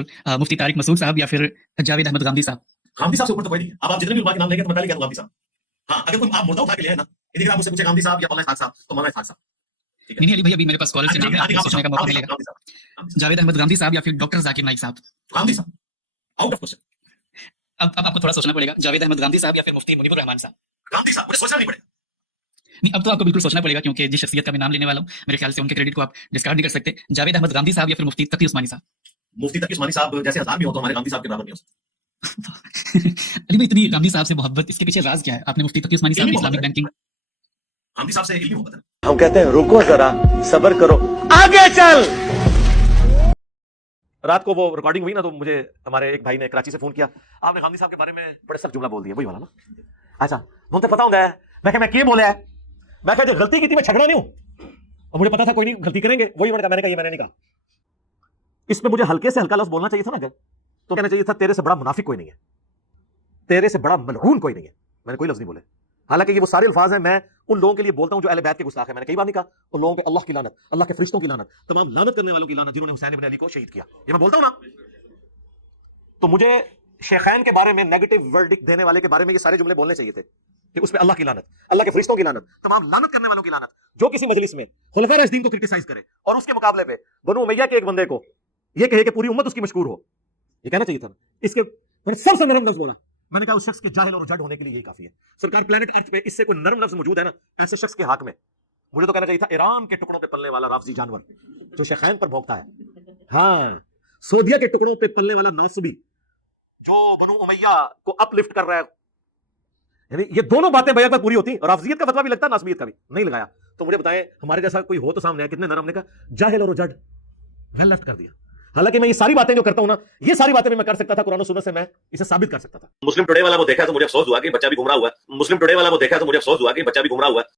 मुफ्ती तारिक मसूद साहब या फिर जावेद अहमद गांधी साहब। गांधी साहब से ऊपर तो कोई नहीं। अब आप जितने भी उलमा के नाम लेंगे तो मैं पहले कह दूं गांधी साहब। हाँ, अगर कोई आप मुर्दा उठा के ले आए ना, यदि आप मुझसे पूछे गांधी साहब या मौलाना इसहाक साहब, तो मौलाना इसहाक साहब। ठीक है, नहीं अली भाई, अभी मेरे पास कॉलर से नाम है, आपको सोचने का मौका मिलेगा। जावेद अहमद गांधी साहब या फिर डॉक्टर जाकिर नाइक साहब। गांधी साहब आउट ऑफ क्वेश्चन। अब आपको थोड़ा सोचना पड़ेगा, जावेद अहमद गांधी साहब या फिर मुफ्ती मुनीबुर रहमान साहब। गांधी साहब, मुझे सोचना नहीं पड़ेगा। नहीं, अब तो आपको बिल्कुल सोचना पड़ेगा, क्योंकि जिस शख्सियत का मैं नाम लेने वाला हूँ मेरे ख्याल से उनके क्रेडिट को आप डिस्कार्ड नहीं कर सकते। जावेद अहमद गांधी साहब या फिर मुफ्ती तकी उस्मानी साहब। मुफ्ती तकी उस्मानी साहब जैसे हजार भी हो तो हमारे गांधी साहब के बराबर नहीं हो सकते। अली भाई, इतनी गांधी साहब से मोहब्बत, इसके पीछे राज क्या है? आपने मुफ्ती तकी उस्मानी साहब की इस्लामिक बैंकिंग। गांधी साहब से इल्मी मोहब्बत है। हम कहते हैं रुको जरा, सब्र करो, आगे चल। रात को वो रिकॉर्डिंग हुई ना, तो मुझे हमारे एक भाई ने कराची से फोन किया, आपने गांधी साहब के बारे में बड़े सख्त जुमला बोल दिया, वही वाला ना। अच्छा, मुझे पता होता है, मैं क्या बोला है, मैं क्या जो गलती की थी मैं झगड़ा नहीं हूं, और मुझे पता था कोई नहीं गलती करेंगे, वही मैंने कहा, ये मैंने नहीं कहा। इसमें मुझे हल्के से हल्का लफ्ज बोलना चाहिए था ना, तो कहना चाहिए था तेरे से बड़ा मुनाफिक कोई नहीं है, तेरे से बड़ा मलऊन कोई नहीं है। मैंने कोई लफ्ज नहीं बोले, हालांकि ये वो सारे अल्फाज हैं मैं उन लोगों के लिए बोलता हूं जो अहले बैत के गुस्ताख है। मैंने कई बार नहीं कहा उन लोगों पे अल्लाह की लानत, अल्लाह के फरिश्तों की लानत, तमाम लानत करने वालों की लानत जिन्होंने हुसैन इब्न अली को शहीद किया, ये मैं बोलता हूं ना। तो मुझे शेखैन के बारे में नेगेटिव वर्डिक्ट देने वाले के बारे में ये सारे जुमले बोलने चाहिए थे कि उसमें अल्लाह की लानत, अल्लाह के फरिश्तों की लानत, तमाम लानत करने वालों की लानत, जो किसी मजलिस में खुलफा राशिदीन को क्रिटिसाइज करे और उसके मुकाबले पे बनु उमैया के एक बंदे को ये कहे कि पूरी उम्मत उसकी मशकूर हो, ये कहना चाहिए था ना। इसके मैंने सबसे नरम लफ्ज बोला, मैंने कहा उस शख्स के जाहिल और जड होने के लिए यही काफी है। सरकार प्लेनेट अर्थ पे इससे कोई नरम लफ्ज मौजूद है ना ऐसे शख्स के हक में, मुझे तो कहना चाहिए था ईरान के टुकड़ों पे पलने वाला राफजी जानवर जो शेखैन पर भौंकता है, हाँ, सोदिया के टुकड़ों पे पलने वाला नासबी जो बनु उमैया को अपलिफ्ट कर रहा है। यानी ये दोनों बातें बैक पर पूरी होती और राफजियत का फतवा भी लगता, नासबियत का भी नहीं लगाया। तो मुझे बताएं हमारे जैसा कोई हो तो सामने, कितने नरम ने कहा जाहिल और जड, वेल लेफ्ट कर दिया। हालांकि मैं ये सारी बातें जो करता हूं ना, ये सारी बातें भी मैं कर सकता था, कुरान और सुन्नत से मैं इसे साबित कर सकता था। मुस्लिम टुडे वाला वो देखा तो मुझे अफसोस हुआ कि बच्चा भी गुमराह हुआ है। मुस्लिम टुडे वाला वो देखा तो मुझे अफसोस हुआ कि बच्चा भी गुमराह हुआ है।